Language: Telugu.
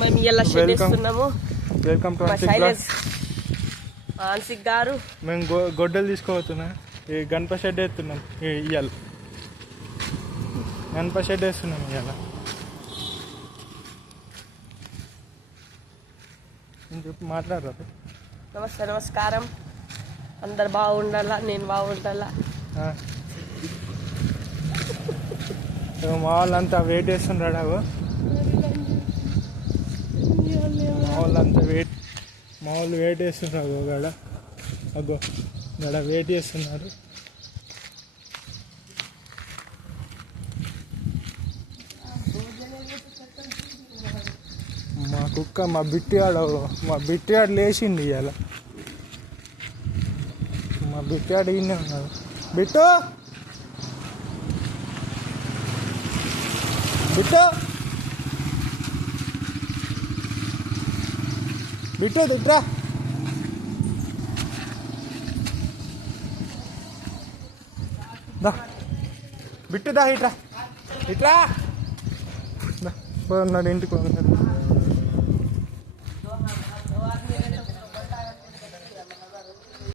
మేము ఇలా షెడ్ వేస్తున్నాము. వెల్కమ్ టు ఆన్సిక్ గారు. మేము గొడ్డలు తీసుకోబోతున్నా. ఈ గణప షెడ్ వేస్తున్నాం. ఇవాళ గణప షెడ్ వేస్తున్నాం. ఇవాళ చెప్పి మాట్లాడరా. నమస్కారం. అందరు బాగుండాలా, నేను బాగుండాలా. మా వాళ్ళంతా వెయిట్ వేస్తున్నాడు. మా వాళ్ళు వెయిట్ వేస్తున్నారు. గడ వెయిట్ చేస్తున్నారు. మా కుక్క మా బిట్టిగాడు లేచిండి ఇవాళ. మా బిట్టిగాడు ఇన్నే ఉన్నాడు. బిట్టు దిట్రా. బిట్టు దా ఇట్రా పోన్నాడు ఇంటికి.